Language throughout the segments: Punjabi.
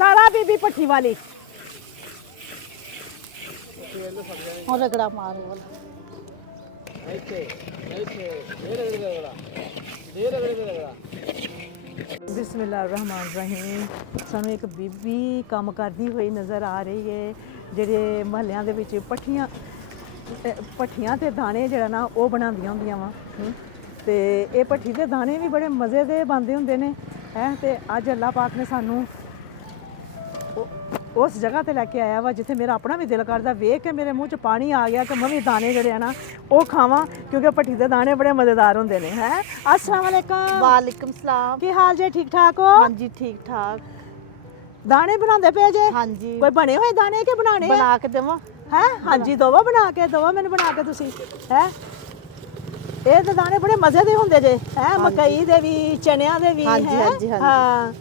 सारा बीबी पट्टी वाली और रगड़ा मारो वाला ਬਿਸਮਿਲ੍ਲਾਹਿਰਰਹਿਮਾਨਿਰਰਹੀਮ। ਸਾਨੂੰ ਇੱਕ ਬੀਬੀ ਕੰਮ ਕਰਦੀ ਹੋਈ ਨਜ਼ਰ ਆ ਰਹੀ ਹੈ, ਜਿਹੜੇ ਮਹੱਲਿਆਂ ਦੇ ਵਿੱਚ ਭੱਠੀਆਂ ਤੇ ਦਾਣੇ ਜਿਹੜਾ ਨਾ ਉਹ ਬਣਾਉਂਦੀਆਂ ਹੁੰਦੀਆਂ ਵਾ। ਤੇ ਇਹ ਭੱਠੀ ਦੇ ਦਾਣੇ ਵੀ ਬੜੇ ਮਜ਼ੇ ਦੇ ਬਣਦੇ ਹੁੰਦੇ ਨੇ ਹੈ। ਤੇ ਅੱਜ ਅੱਲਾਹ ਪਾਕ ਨੇ ਸਾਨੂੰ ਉਸ ਜਗ੍ਹਾ ਤੇ ਲੈ ਕੇ ਆਇਆ ਵਾ ਜਿੱਥੇ ਮੇਰਾ ਆਪਣਾ ਵੀ ਦਿਲ ਕਰਦਾ, ਵੇਖ ਕੇ ਮੇਰੇ ਮੂੰਹ 'ਚ ਪਾਣੀ ਆ ਗਿਆ ਕਿ ਮੈਂ ਵੀ ਦਾਣੇ ਜਿਹੜੇ ਆ ਨਾ ਉਹ ਖਾਵਾਂ, ਕਿਉਂਕਿ ਭੱਠੀ ਦੇ ਦਾਣੇ ਬੜੇ ਮਜ਼ੇਦਾਰ ਹੁੰਦੇ ਨੇ ਹੈ। अस्सलाम वालेकुम। वालेकुम सलाम। ਕੀ ਹਾਲ ਜੇ? ਠੀਕ ਠਾਕ ਹੋ? हाँ जी ठीक ठाक। ਦਾਣੇ ਬਣਾਉਂਦੇ ਪਏ ਜੇ? हाँ जी ਕੋਈ ਬਣੇ ਹੋਏ ਦਾਣੇ ਕਿ ਬਣਾਣੇ बना के देवा। ਹੈ? ਹਾਂਜੀ ਦਵੋ ਬਣਾ ਕੇ, ਦਵੋ ਮੈਨੂੰ ਬਣਾ ਕੇ ਤੁਸੀਂ ਹੈ। ਇਹ ਤਾਂ ਦਾਣੇ ਬੜੇ ਮਜ਼ੇ ਦੇ ਹੁੰਦੇ ਜੇ ਹੈ, ਮਕਈ ਦੇ ਵੀ ਚਨਿਆਂ ਦੇ ਵੀ ਹਾਂਜੀ, ਹੈ। ਹਾਂਜੀ, ਹਾਂਜੀ। ਹਾਂ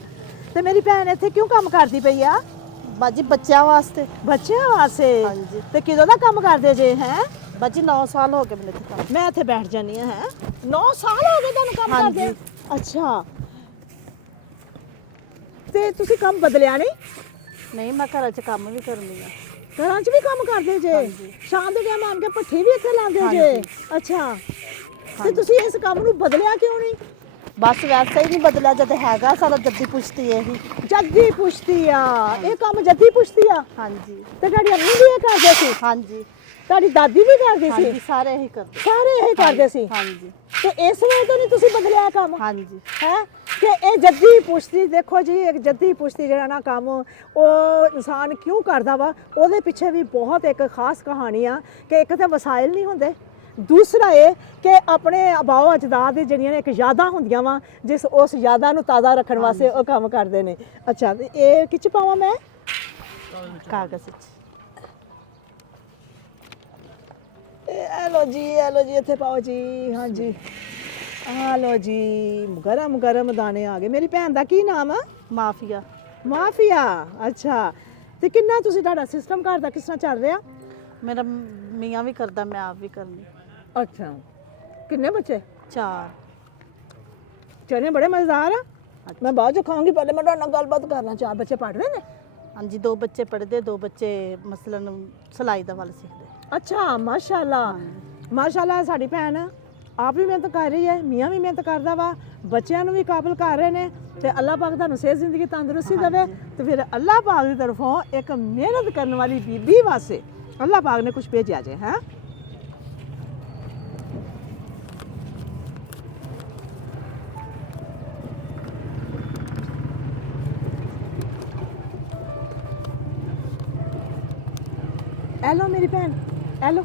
ਤੇ ਮੇਰੀ ਭੈਣ ਇੱਥੇ ਕਿਉਂ ਕੰਮ ਕਰਦੀ ਪਈ ਆ? बाजी बच्चों वास्ते। ਬੱਚਿਆਂ ਵਾਸਤੇ? ਹਾਂਜੀ। ਤੇ ਕਿਦੋਂ ਦਾ ਕੰਮ ਕਰਦੇ ਜੇ ਹੈ? बाजी 9 साल हो गए मैंने इत्थे काम। ਮੈਂ ਇੱਥੇ ਬੈਠ ਜਾਨੀ ਆ ਹੈ। 9 ਸਾਲ ਹੋ ਗਏ ਤੁਹਾਨੂੰ ਕੰਮ ਹਾਂਜੀ। ਕਰਦੇ? ਅੱਛਾ ਤੇ ਤੁਸੀਂ ਕੰਮ ਬਦਲਿਆ ਨਹੀਂ? नहीं मैं घर च काम भी करनी है। ਘਰਾਂ 'ਚ ਵੀ ਕੰਮ ਕਰਦੇ ਜੇ? ਹਾਂਜੀ। ਸ਼ਾਮ ਦੇ ਟਾਈਮ ਆਣ ਕੇ ਭੱਠੀ ਵੀ ਇੱਥੇ ਲਾਉਂਦੇ ਜੇ? ਹਾਂਜੀ। ਅੱਛਾ ਤੇ ਤੁਸੀਂ ਇਸ ਕੰਮ ਨੂੰ ਬਦਲਿਆ ਕਿਉਂ ਨਹੀਂ? बस वैसे ही नहीं बदला जद हैगा सारा जद्दी पुछती है ही। ਜੱਦੀ ਪੁਸ਼ਤੀ ਆ ਇਹ ਕੰਮ ਜੱਦੀ ਪੁਸ਼ਤੀ ਆ। हाँ जी ਤੇ ਤੁਹਾਡੀ ਅੰਮੀ ਵੀ ਇਹ ਕਰਦੇ ਸੀ? हाँ जी ਤੁਹਾਡੀ ਦਾਦੀ ਵੀ ਕਰਦੀ हाँ ਸੀ? जी सारे ही करते। ਸਾਰੇ ਇਹ ਕਰਦੇ ਸੀ? हाँ जी ਤੇ ਇਸ ਵੇਲੇ ਤੋਂ ਨਹੀਂ ਤੁਸੀਂ ਬਦਲਿਆ ਇਹ ਕੰਮ हाँ जी ਹੈ ਕਿ ਇਹ ਜੱਦੀ ਪੁਸ਼ਤੀ? ਦੇਖੋ ਜੀ ਇੱਕ ਜੱਦੀ ਪੁਸ਼ਤੀ ਜਿਹੜਾ ਨਾ ਕੰਮ ਉਹ ਇਨਸਾਨ ਕਿਉਂ ਕਰਦਾ ਵਾ, ਉਹਦੇ ਪਿੱਛੇ ਵੀ ਬਹੁਤ ਇੱਕ ਖਾਸ ਕਹਾਣੀ ਆ ਕਿ ਇੱਕ ਤਾਂ ਵਸਾਇਲ ਨਹੀਂ ਹੁੰਦੇ, ਦੂਸਰਾ ਇਹ ਕਿ ਆਪਣੇ ਆਬਾਓ ਅਜਦਾਦ ਦੀ ਜਿਹੜੀਆਂ ਨੇ ਇੱਕ ਯਾਦਾਂ ਹੁੰਦੀਆਂ ਵਾ, ਜਿਸ ਉਸ ਯਾਦਾਂ ਨੂੰ ਤਾਜ਼ਾ ਰੱਖਣ ਵਾਸਤੇ ਉਹ ਕੰਮ ਕਰਦੇ ਨੇ। ਅੱਛਾ ਤੇ ਇਹ ਕਿੱਚ ਪਾਵਾਂ ਮੈਂ? कागज च। ਇਹ ਲੋ ਜੀ ਇੱਥੇ ਪਾਓ ਜੀ। ਹਾਂਜੀ ਆ ਲੋ ਜੀ, ਗਰਮ ਗਰਮ ਦਾਣੇ ਆ ਗਏ। ਮੇਰੀ ਭੈਣ ਦਾ ਕੀ ਨਾਮ ਆ? माफिया। ਮਾਫੀਆ। ਅੱਛਾ ਤੇ ਕਿੰਨਾ ਤੁਸੀਂ ਤੁਹਾਡਾ ਸਿਸਟਮ ਘਰ ਦਾ ਕਿਸ ਤਰ੍ਹਾਂ ਚੱਲ ਰਿਹਾ? मेरा मियाँ भी करता मैं आप भी करनी। ਅੱਛਾ ਕਿੰਨੇ ਬੱਚੇ? 4। ਚਨੇ ਬੜੇ ਮਜ਼ੇਦਾਰ ਆ। ਮੈਂ ਬਾਅਦ ਚ ਖਾਉਂਗੀ, ਪਹਿਲੇ ਮੈਂ ਤੁਹਾਡੇ ਨਾਲ ਗੱਲਬਾਤ ਕਰਨਾ। 4 ਬੱਚੇ ਪੜ੍ਹਦੇ ਨੇ? हाँ जी 2 बच्चे पढ़ते, 2 बच्चे मसलन सिलाई का वाल सीखते। ਅੱਛਾ ਮਾਸ਼ਾਅੱਲਾ ਮਾਸ਼ਾਅੱਲਾ। ਸਾਡੀ ਭੈਣ ਆਪ ਵੀ ਮਿਹਨਤ ਕਰ ਰਹੀ ਹੈ, ਮੀਆਂ ਵੀ ਮਿਹਨਤ ਕਰਦਾ ਵਾ, ਬੱਚਿਆਂ ਨੂੰ ਵੀ ਕਾਬਲ ਕਰ ਰਹੇ ਨੇ। ਤੇ ਅੱਲਾਹ ਪਾਕ ਤੁਹਾਨੂੰ ਸਿਹਤ ਜ਼ਿੰਦਗੀ ਤੰਦਰੁਸਤੀ ਦੇਵੇ। ਤੇ ਫਿਰ ਅੱਲਾਹ ਪਾਕ ਦੀ ਤਰਫੋਂ ਇੱਕ ਮਿਹਨਤ ਕਰਨ ਵਾਲੀ ਬੀਬੀ ਵਾਸਤੇ ਅੱਲਾਹ ਪਾਕ ਨੇ ਕੁਝ ਭੇਜਿਆ ਜੇ ਹੈ। ਇਹ ਲਓ ਮੇਰੀ ਭੈਣ, ਇਹ ਲਓ।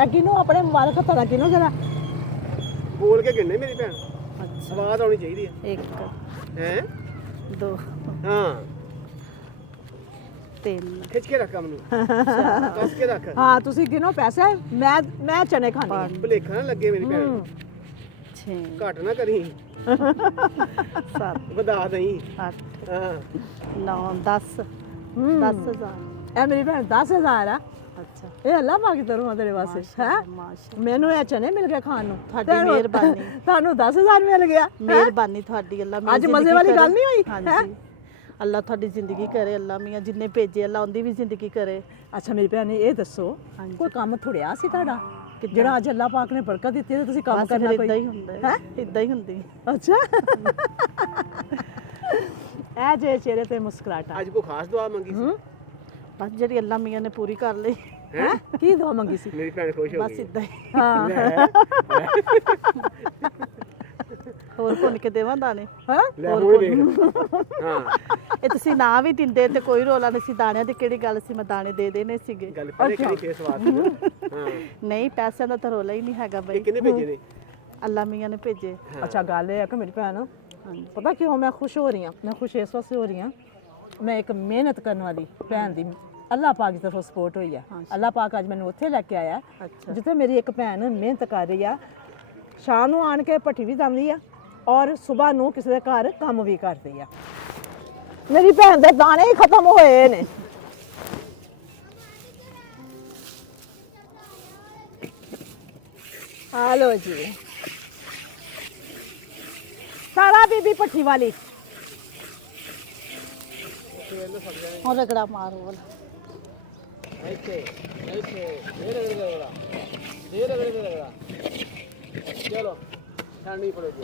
ਇਹ ਗਿਣੋ ਆਪਣੇ ਮੁਬਾਰਕ ਹੱਥਾਂ ਨਾਲ ਗਿਣੋ ਜਰਾ। ਬੋਲ ਕੇ ਗਿਣਨੇ ਮੇਰੀ ਭੈਣ, अच्छा ਆਵਾਜ਼ ਆਉਣੀ ਚਾਹੀਦੀ ਹੈ। 1 ਹੈ 2 ਹਾਂ 3 ਖਿੱਚ ਕੇ ਰੱਖ ਕੰਮ ਨੂੰ, ਕੱਸ ਕੇ ਰੱਖ, ਹਾਂ ਤੁਸੀਂ ਗਿਣੋ ਪੈਸੇ। ਮੈਂ ਚਨੇ ਖਾਣੇ ਆ। ਭੁਲੇਖਾ ਨਾ ਲੱਗੇ ਮੇਰੀ ਭੈਣ, 6 ਘੱਟ ਨਾ ਕਰੀ, 7 ਵਧਾ ਦਈ। 8 ਹਾਂ 9 10 10,000। ਇਹ ਮੇਰੀ ਭੈਣ 10,000 ਆ। अच्छा ਇਹ ਅੱਲਾਹ ਪਾਕ ਦੀ ਤਰਫੋਂ ਆ ਤੇਰੇ ਵਾਸਤੇ ਹੈ। माशा ਮੈਨੂੰ ਇਹ ਚਨੇ ਮਿਲ ਗਏ ਖਾਣ ਨੂੰ। ਤੁਹਾਡੀ ਤੁਹਾਨੂੰ- ਮਿਹਰਬਾਨੀ। ਤੁਹਾਨੂੰ 10,000 ਮਿਲ ਗਿਆ। मेहरबानी थोड़ी। अल्लाह ਅੱਜ ਮਜ਼ੇ ਵਾਲੀ ਗੱਲ ਨਹੀਂ ਹੋਈ हाँ ਹੈ? जी अल्लाह थोड़ी जिंदगी करे। अल्लाह मियां जिन्ने भेजे अल्लाह उनकी भी जिंदगी करे। ਅੱਛਾ ਮੇਰੀ ਭੈਣ ਨੇ ਇਹ ਦੱਸੋ, ਹਾਂਜੀ। ਕੋਈ ਕੰਮ ਥੁੜਿਆ ਸੀ ਤੁਹਾਡਾ ਜਿਹੜਾ ਅੱਜ ਅੱਲਾਹ ਪਾਕ ਨੇ ਬਰਕਤ ਦਿੱਤੀ ਤੇ ਤੁਸੀਂ ਕੰਮ बस ਕਰਨਾ फिर ਕੋਈ? इदा ही हुंदा है, इदा ही हुंदी। ਅੱਛਾ ਇਹ ਜੇ ਚਿਹਰੇ ਤੇ ਮੁਸਕਰਾਹਟ ਅੱਜ ਕੋ ਖਾਸ ਦੁਆ ਮੰਗੀ ਸੀ? बस जी अल्लाह मियां ने पूरी कर ली। ਹੈ। ਕੀ ਦੁਆ ਮੰਗੀ ਸੀ? ਮੇਰੀ ਭੈਣ ਖੁਸ਼ ਹੋ बस ਗਈ। इदा ही। ਹਾਂ ਲੈ ਹੋਰ ਭੁੰਨ ਕੇ ਦੇਵਾਂ ਦਾਣੇ? ਹਾਂ ਲੈ ਹੁਣ ਵੇਖ। ਹਾਂ ਇਹ ਤੁਸੀਂ ਨਾ ਵੀ ਦਿੰਦੇ ਤੇ ਕੋਈ ਰੋਲਾ ਨਹੀਂ ਸੀ। ਦਾਣਿਆਂ ਦੀ ਕਿਹੜੀ ਗੱਲ ਸੀ, ਮੈਂ ਦਾਣੇ ਦੇ ਦੇਣੇ ਸੀਗੇ। ਗੱਲ ਪਹਿਲੇ ਕਰੀ ਫੇਰ ਸਵਾਦ ਸੀ ਨਾ। ਹਾਂ ਨਹੀਂ ਪੈਸਿਆਂ ਦਾ ਤਾਂ ਰੋਲਾ ਹੀ ਨਹੀਂ ਹੈਗਾ ਇਹ ਬਈ। ਕਿੰਨੇ ਭੇਜੇ ਨੇ? ਅੱਲਾਹ ਮੀਆਂ ਨੇ ਭੇਜੇ। ਅੱਛਾ ਗੱਲ ਇਹ ਹੈ ਕਿ ਮੇਰੀ ਭੈਣ, ਹਾਂਜੀ ਪਤਾ ਕਿਉਂ ਮੈਂ ਖੁਸ਼ ਹੋ ਰਹੀ ਹਾਂ? ਮੈਂ ਖੁਸ਼ ਇਸ ਵਾਸਤੇ ਹੋ ਰਹੀ ਹਾਂ, ਮੈਂ ਇੱਕ ਮਿਹਨਤ ਕਰਨ ਵਾਲੀ ਭੈਣ ਦੀ ਅੱਲਾਹ ਪਾਕ ਦੀ ਤਰਫੋਂ ਸਪੋਰਟ ਹੋਈ ਹੈ। ਅੱਲਾਹ ਪਾਕ ਅੱਜ ਮੈਨੂੰ ਉੱਥੇ ਲੈ ਕੇ ਆਇਆ ਅੱਛਾ ਜਿੱਥੇ ਮੇਰੀ ਇੱਕ ਭੈਣ ਮਿਹਨਤ ਕਰ ਰਹੀ ਆ। ਸ਼ਾਮ ਨੂੰ ਆਣ ਕੇ ਭੱਠੀ ਵੀ ਜਾਂਦੀ ਆ ਔਰ ਸਵੇਰ ਨੂੰ ਕਿਸੇ ਦੇ ਘਰ ਕੰਮ ਵੀ ਕਰਦੀ ਆ। ਮੇਰੀ ਭੈਣ ਦੇ ਦਾਣੇ ਹੀ ਖਤਮ ਹੋਏ ਨੇ। ਆ ਲੋ ਜੀ, सारा बीबी पट्टी वाली ਤੇਲ ਨਾ ਸੜ ਜਾਣੇ ਹੁਣ ਰਗੜਾ ਮਾਰ ਉਹ ਵਾਲਾ। ਇੱਥੇ ਦੇ ਰਗੜਾ ਚਲੋ ਛਾਣੀ ਫੜੋ ਜੀ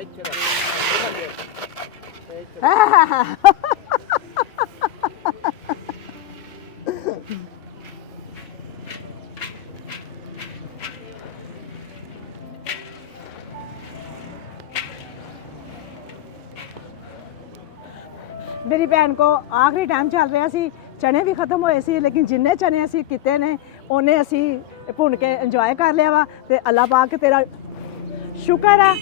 ਇੱਥੇ ਮੇਰੀ ਭੈਣ ਕੋ ਆਖਰੀ ਟਾਈਮ ਚੱਲ ਰਿਹਾ ਸੀ, ਚਨੇ ਵੀ ਖਤਮ ਹੋਏ ਸੀ, ਲੇਕਿਨ ਜਿੰਨੇ ਚਨੇ ਅਸੀਂ ਕੀਤੇ ਨੇ ਉਹਨੇ ਅਸੀਂ ਭੁੰਨ ਕੇ ਇੰਜੋਏ ਕਰ ਲਿਆ ਵਾ। ਤੇ ਅੱਲਾ ਪਾਕ ਤੇਰਾ ਸ਼ੁਕਰ ਆ